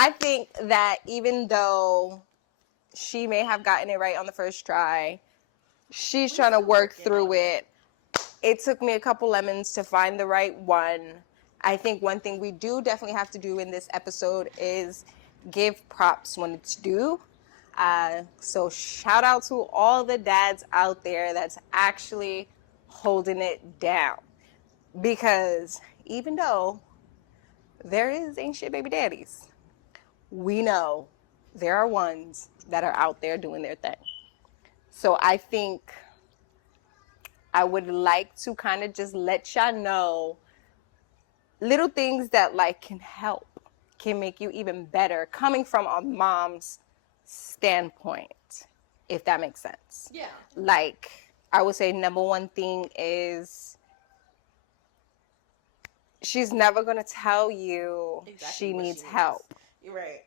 I think that even though she may have gotten it right on the first try, she's trying to work through it. It took me a couple lemons to find the right one. I think one thing we do definitely have to do in this episode is give props when it's due. So shout out to all the dads out there that's actually holding it down. Because even though there ain't shit baby daddies, we know there are ones that are out there doing their thing. So I think I would like to kind of just let y'all know little things that like can help, can make you even better coming from a mom's standpoint, if that makes sense. Yeah. Like, I would say number one thing is she's never going to tell you she needs help. You're right.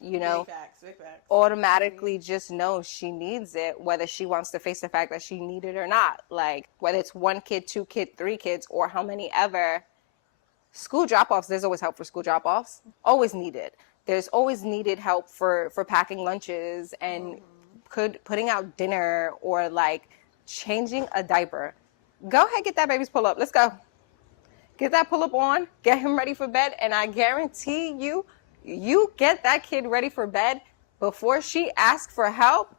You know, big facts. Automatically just know she needs it, whether she wants to face the fact that she needs it or not. Like, whether it's 1 kid, 2 kids, 3 kids, or how many ever. School drop-offs, there's always help for school drop-offs. Always needed. There's always needed help for packing lunches and putting out dinner or, like, changing a diaper. Go ahead, get that baby's pull-up. Let's go. Get that pull-up on. Get him ready for bed. And I guarantee you, you get that kid ready for bed before she asks for help,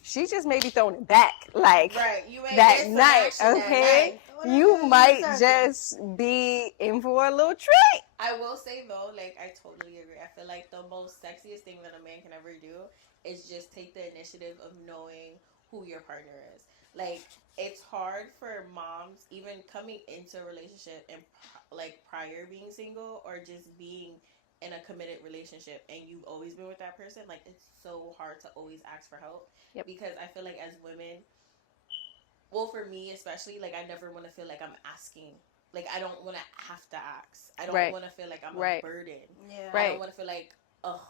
she just may be throwing it back. Like, that night, okay? You might just be in for a little treat. I will say, though, like, I totally agree. I feel like the most sexiest thing that a man can ever do is just take the initiative of knowing who your partner is. Like, it's hard for moms, even coming into a relationship and, like, prior being single or just being in a committed relationship and you've always been with that person, like, it's so hard to always ask for help. Yep. Because I feel like as women, well, for me especially, like, I never want to feel like I'm asking. Like, I don't want to have to ask. I don't want to feel like I'm a burden. Yeah. I don't want to feel like, ugh,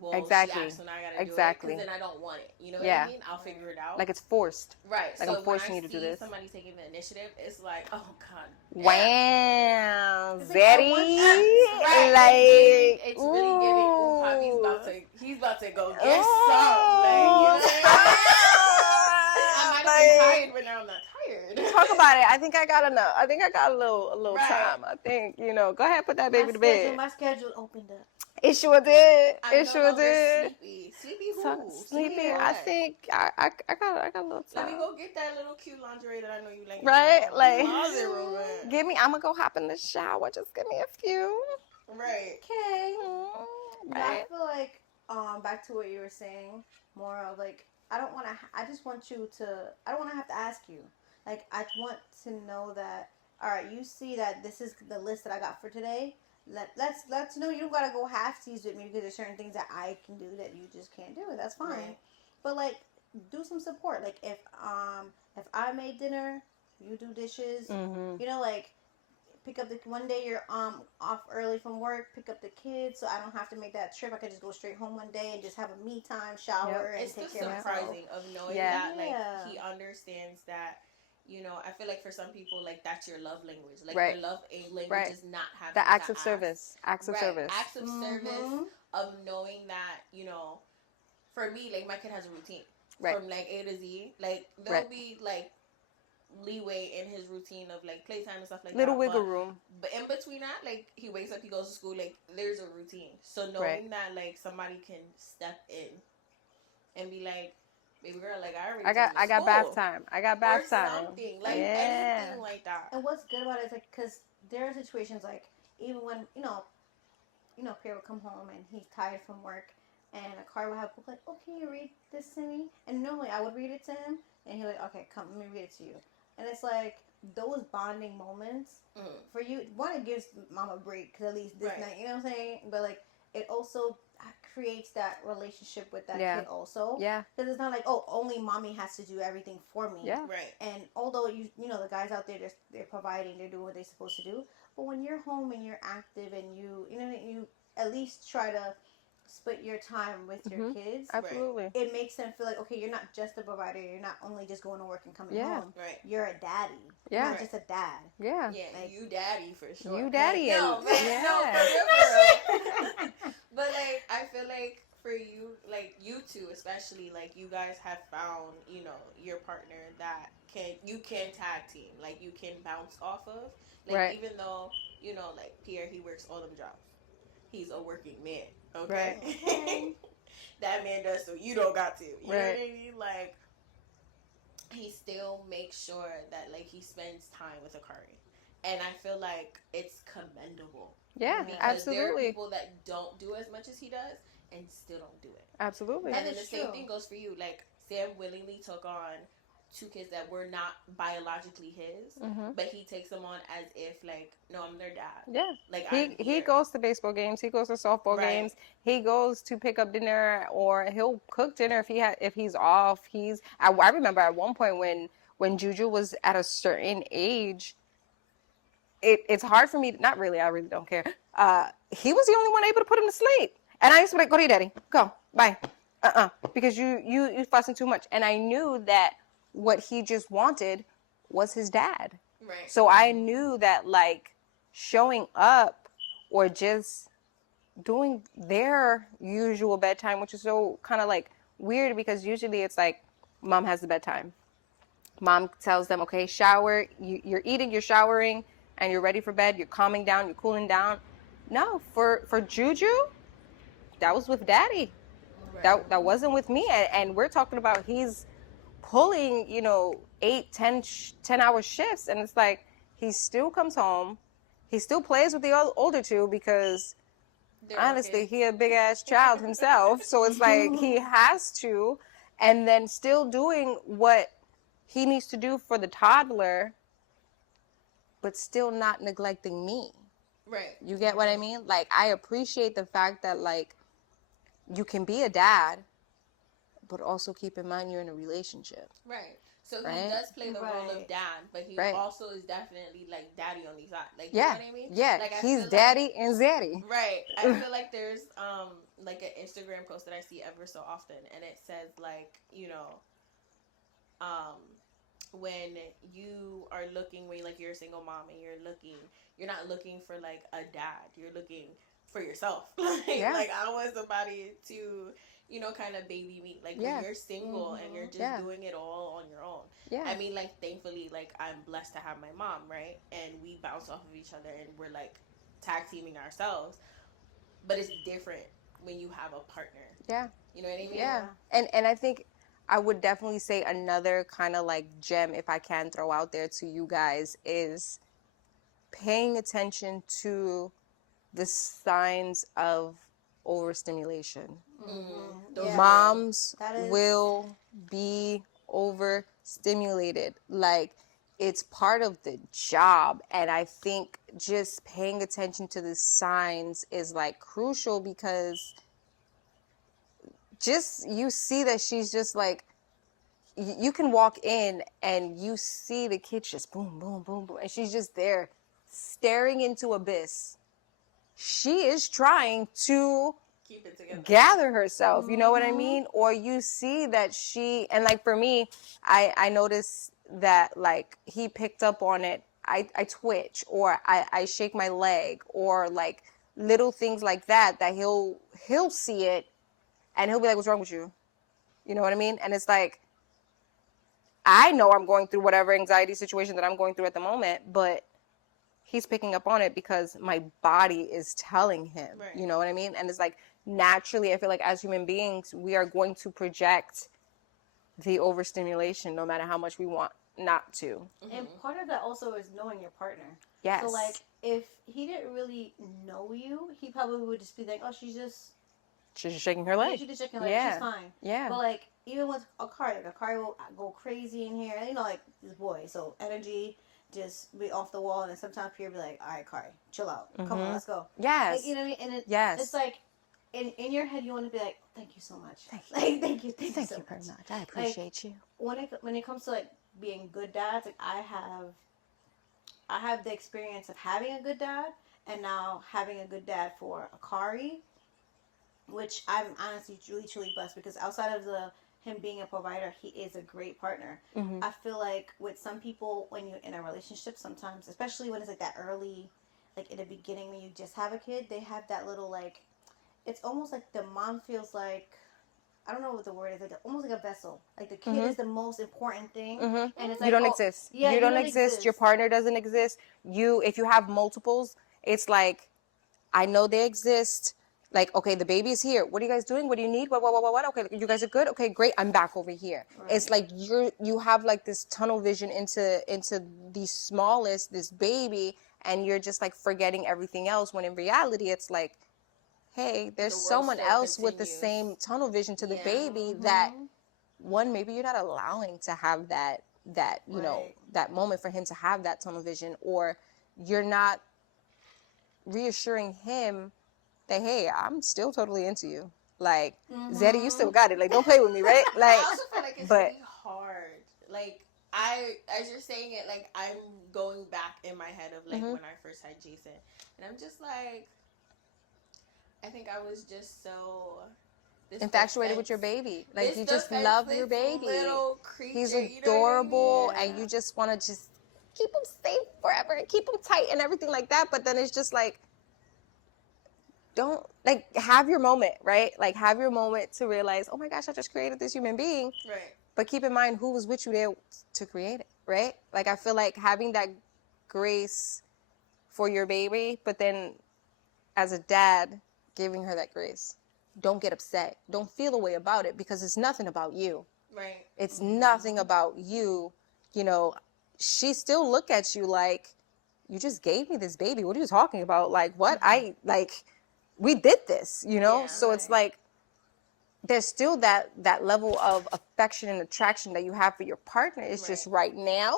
well, exactly. she asked, so now I got to do it. Because then I don't want it. You know what I mean? I'll figure it out. Like it's forced. Right. Like, so I'm forcing you to do this. Somebody taking the initiative, it's like, oh, God. Wow. It's Zeddy. Like, it's really giving, ooh, Javi's about to go get some. Like, you know what I might have been tired, but now I'm not tired. Talk about it. I think I got enough. I think I got a little time. I think, go ahead, put that baby to bed. My schedule opened up. It sure did. Sleepy who? Sleepy. I think I got a little time. Let me go get that little cute lingerie that I know you like. Right? Like, I'm gonna go hop in the shower. Just give me a few. Right. Okay. Right. I feel like, back to what you were saying, more of like, I don't want to have to ask you. Like, I want to know that, all right, you see that this is the list that I got for today. Let's know you don't gotta go half-teased with me because there's certain things that I can do that you just can't do. That's fine. Right. But like, do some support. Like, if I made dinner, you do dishes. Mm-hmm. Like, pick up one day you're off early from work, pick up the kids, so I don't have to make that trip. I could just go straight home one day and just have a me time, shower, and take care of myself. It's surprising of knowing that like he understands that. I feel like for some people, like, that's your love language. Like, your love language is not having the acts of service. Acts of service. Acts of service of knowing that, for me, like, my kid has a routine. Right. From, like, A to Z. Like, there'll be, like, leeway in his routine of, like, playtime and stuff like Little wiggle room. But in between that, like, he wakes up, he goes to school, like, there's a routine. So knowing that, like, somebody can step in and be like, baby girl, like, I got bath time. I got bath time. Something. Like, anything like that. And what's good about it is, like, because there are situations, like, even when, Pierre would come home and he's tired from work and a car would have, like, oh, can you read this to me? And normally I would read it to him and he'd be like, okay, come, let me read it to you. And it's like, those bonding moments for you, one, it gives mom a break, because at least this night, you know what I'm saying? But, like, it also creates that relationship with that kid also. Yeah. Because it's not like, oh, only mommy has to do everything for me. Yeah. Right. And although, the guys out there, they're providing, they're doing what they're supposed to do. But when you're home and you're active and you at least try to split your time with your kids. Absolutely. It makes them feel like, okay, you're not just a provider. You're not only just going to work and coming home. Right. You're a daddy. Yeah. You're not just a dad. Yeah. Yeah, like, you daddy for sure. You daddy. No, yeah. no, for real. But like, I feel like for you, like you two especially, like you guys have found, your partner that you can tag team, like you can bounce off of. Like Right. even though, like Pierre, he works all them jobs. He's a working man, okay? Right. Okay. That man does, so you don't got to. You know what Right. I mean? Like he still makes sure that like he spends time with Akari. And I feel like it's commendable Yeah, Yeah. because there are absolutely. people that don't do as much as he does and still don't do it. Absolutely. And That then the is same true. thing goes for you. Like Sam willingly took on two kids that were not biologically his, Hmm. but he takes them on as if like, no, I'm their dad. Yeah. Like I'm He here. goes to baseball games. He goes to softball Right. games. He goes to pick up dinner, or he'll cook dinner if he's off. I remember at one point when Juju was at a certain age, it's hard for me to, not really, I really don't care. He was the only one able to put him to sleep. And I used to be like, go to your daddy. Go. Bye. Because you fussing too much. And I knew that what he just wanted was his dad. Right. So I knew that like showing up or just doing their usual bedtime, which is so kind of like weird because usually it's like mom has the bedtime. Mom tells them, okay, shower, you're eating, you're showering, and you're ready for bed, you're calming down, you're cooling down. No, for Juju, that was with daddy. Right. That wasn't with me. And we're talking about he's pulling, 8, 10 10 hour shifts. And it's like he still comes home. He still plays with the older two because They're all honestly, kids. he a big ass child himself. So it's like he has to, and then still doing what he needs to do for the toddler, but still not neglecting me. Right. You get what I mean? Like I appreciate the fact that like you can be a dad, but also keep in mind you're in a relationship. Right. So he Right? does play the role of Right. dad, but he Right. also is definitely like daddy on these side. Like you know Yeah. what I mean? Yeah. Like I He's feel like daddy and zaddy. right. I feel like there's like an Instagram post that I see ever so often, and it says like um when you are looking when like you're a single mom and you're not looking for like a dad, you're looking for yourself. Yeah. Like I want somebody to kind of baby me, like when Yeah. you're single and you're just Yeah. doing it all on your own. Yeah. I mean, like thankfully, like I'm blessed to have my mom, right, and we bounce off of each other and we're like tag teaming ourselves, but it's different when you have a partner. Yeah. You know what I mean? Yeah. And I think I would definitely say another kind of like gem, if I can throw out there to you guys, is paying attention to the signs of overstimulation. Those Yeah. are Moms That is. will be overstimulated. Like it's part of the job. And I think just paying attention to the signs is like crucial because just you see that she's just like you can walk in and you see the kid just boom boom boom boom and she's just there staring into abyss. She is trying to keep it together. gather herself, you know what I mean? Or you see that and like for me, I noticed that like he picked up on it. I twitch or I shake my leg or like little things like that he'll see it and he'll be like, what's wrong with you? You know what I mean? And it's like, I know I'm going through whatever anxiety situation that I'm going through at the moment, but he's picking up on it because my body is telling him. Right. You know what I mean? And it's like naturally, I feel like as human beings, we are going to project the overstimulation no matter how much we want not to. And part of that also is knowing your partner. Yes. So like if he didn't really know you, he probably would just be like, oh, she's just shaking her leg. she's just shaking her leg. Yeah. She's fine. Yeah. But like even with Akari, like Akari will go crazy in here. You know, like this boy, so energy just be off the wall, and then sometimes Pierre be like, all right, Akari, chill out. Come on, let's go. Yes. Like, you know what I mean? And Yes. it's like in your head you want to be like, thank you so much. Thank you. Like thank you so very much. much. I appreciate you. When it comes to like being good dads, like I have the experience of having a good dad and now having a good dad for Akari, which I'm honestly really truly blessed because outside of him being a provider, he is a great partner. Mm-hmm. I feel like with some people when you're in a relationship sometimes, especially when it's like that early, like in the beginning when you just have a kid, they have that little like it's almost like the mom feels like, I don't know what the word is, like almost like a vessel. Like the kid is the most important thing, and it's You like, don't oh, exist. yeah, You you don't don't exist. Your exist. partner doesn't exist. If you have multiples, it's like, I know they exist. Like, okay, the baby is here. What are you guys doing? What do you need? What? Okay, you guys are good. Okay, great. I'm back over here. Right. It's like you have like this tunnel vision into the smallest, this baby, and you're just like forgetting everything else. When in reality, it's like, hey, there's The world someone still else with the continues. same tunnel vision to the Yeah. baby that one, maybe you're not allowing to have that Right. that moment for him to have that tunnel vision, or you're not reassuring him that, hey, I'm still totally into you. Like, Zeddy, you still got it. Like, don't play with me, right? Like, I also feel like it's but really hard. Like, as you're saying it, like, I'm going back in my head of like when I first had Jason, and I'm just like, I think I was just so infatuated with your baby. Like, this you just love your defenseless baby. little creature. He's You know what I adorable, mean? Yeah. and you just want to just keep him safe forever and keep him tight and everything like that. But then it's just like, don't, like, have your moment, right? Like, have your moment to realize, oh my gosh, I just created this human being. Right. But keep in mind who was with you there to create it, right? Like, I feel like having that grace for your baby, but then as a dad, giving her that grace. Don't get upset. Don't feel a way about it, because it's nothing about you. Right. It's nothing about you. You know, she still look at you like, you just gave me this baby. What are you talking about? Like, what? We did this, you know? Yeah, So it's right. like, there's still that level of affection and attraction that you have for your partner. It's just right now,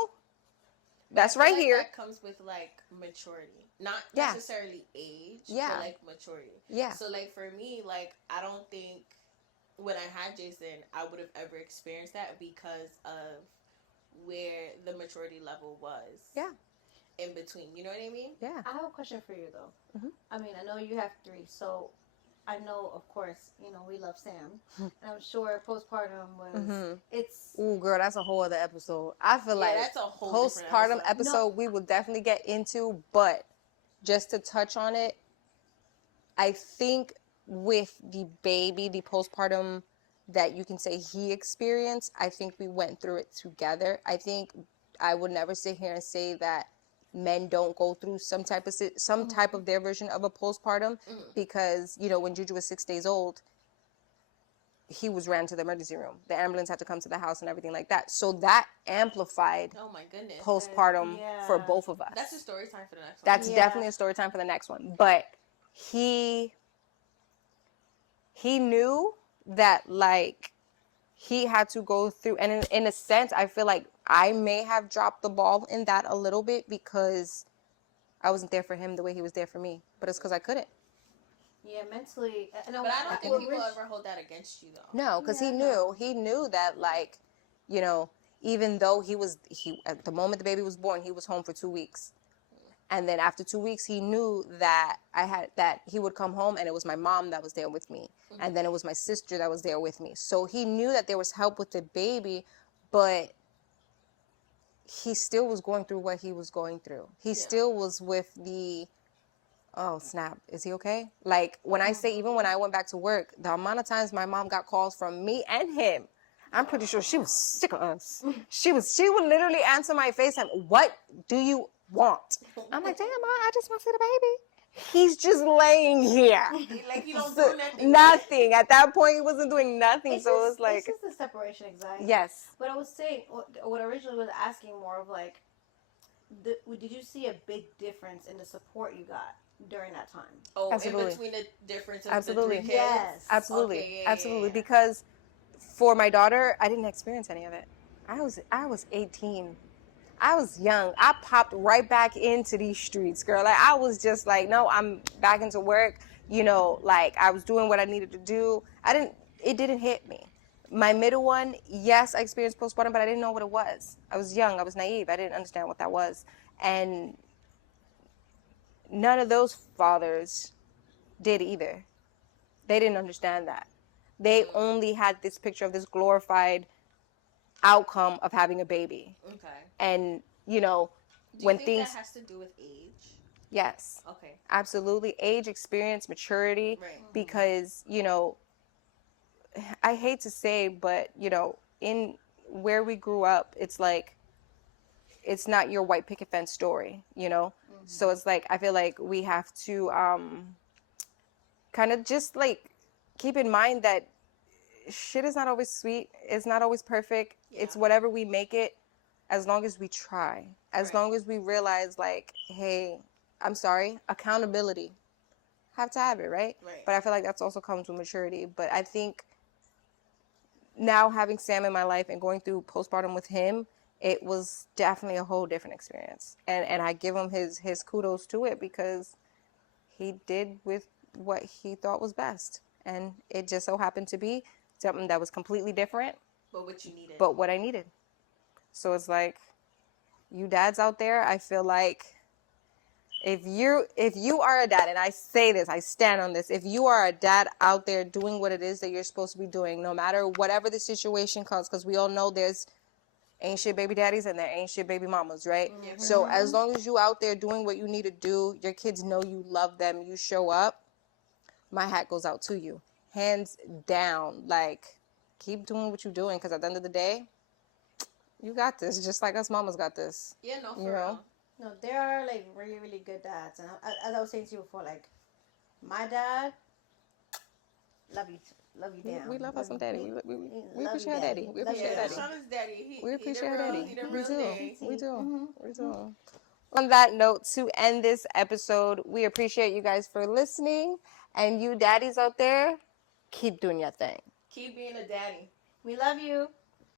that's I feel right like here. that comes with like maturity, not Yeah. necessarily age, Yeah. but like maturity. Yeah. So like for me, like I don't think when I had Jason, I would have ever experienced that because of where the maturity level was. Yeah. In between, you know what I mean? Yeah. I have a question for you though. I mean, I know you have 3, so I know, of course, you know we love Sam, and I'm sure postpartum was it's. Ooh, girl, that's a whole other episode. I feel Yeah, like that's a whole different postpartum episode. episode we will definitely get into, but just to touch on it, I think with the baby, the postpartum that you can say he experienced, I think we went through it together. I think I would never sit here and say that men don't go through some type of their version of a postpartum, because when Juju was 6 days old, he was ran to the emergency room. The ambulance had to come to the house and everything like that. So that amplified Oh my goodness. postpartum for both of us. That's a story time for the next one. That's definitely a story time for the next one. But he knew that, like, he had to go through, and in a sense, I feel like I may have dropped the ball in that a little bit, because I wasn't there for him the way he was there for me. But it's because I couldn't. Yeah, mentally. But I don't think people ever hold that against you, though. No, because he knew that, like, even though at the moment the baby was born, he was home for 2 weeks. And then after 2 weeks, he knew that he would come home, and it was my mom that was there with me. And then it was my sister that was there with me. So he knew that there was help with the baby, but he still was going through what he was going through. He still was with oh snap, is he okay? Like, when I say, even when I went back to work, the amount of times my mom got calls from me and him, I'm pretty sure she was sick of us. She would literally answer my FaceTime, what do you want? I'm like, damn, Mom, I just want to see the baby. He's just laying here. Like, you don't do nothing. Nothing. At that point, he wasn't doing nothing. It's like, this is the separation anxiety. Yes. But I was saying, what I originally was asking more of like, did you see a big difference in the support you got during that time? Oh, absolutely. In between the difference of absolutely. the 3 kids? Yes. Absolutely. Okay, absolutely. Because for my daughter, I didn't experience any of it. I was 18. I was young. I popped right back into these streets, girl. Like, I was just like, no, I'm back into work. Like, I was doing what I needed to do. It didn't hit me. My middle one, yes, I experienced postpartum, but I didn't know what it was. I was young. I was naive. I didn't understand what that was. And none of those fathers did either. They didn't understand that. They only had this picture of this glorified outcome of having a baby. Okay. And, Do you when think things... that has to do with age? Yes. Okay. Absolutely. Age, experience, maturity. Right. Because, I hate to say, but, in where we grew up, it's like, it's not your white picket fence story. So it's like, I feel like we have to kind of just like keep in mind that shit is not always sweet. It's not always perfect. Yeah. It's whatever we make it, as long as we try. As Right. long as we realize, like, hey, I'm sorry, accountability. Have to have it, right? Right. But I feel like that's also comes with maturity. But I think now having Sam in my life and going through postpartum with him, it was definitely a whole different experience. And I give him his kudos to it because he did with what he thought was best. And it just so happened to be something that was completely different, But what you needed. but what I needed. So it's like, you dads out there, I feel like if you are a dad, and I say this, I stand on this, if you are a dad out there doing what it is that you're supposed to be doing, no matter whatever the situation comes, because we all know there's ain't shit baby daddies and there ain't shit baby mamas, right? Yeah, for So sure. as long as you out there doing what you need to do, your kids know you love them, you show up, my hat goes out to you. Hands down. Like, keep doing what you're doing, because at the end of the day, you got this, just like us mamas got this. Yeah, no, for You know? real. No, there are like really, really good dads, and as I was saying to you before, like my dad, love you down. We love us some daddy. We love you, appreciate our daddy. We Love you appreciate Yeah, our down. daddy. Shauna's daddy. We He appreciate the our real, daddy. he the We real do. thing. We do. Mm-hmm. We do. On that note, to end this episode, we appreciate you guys for listening. And you daddies out there, keep doing your thing. Keep being a daddy. We love you.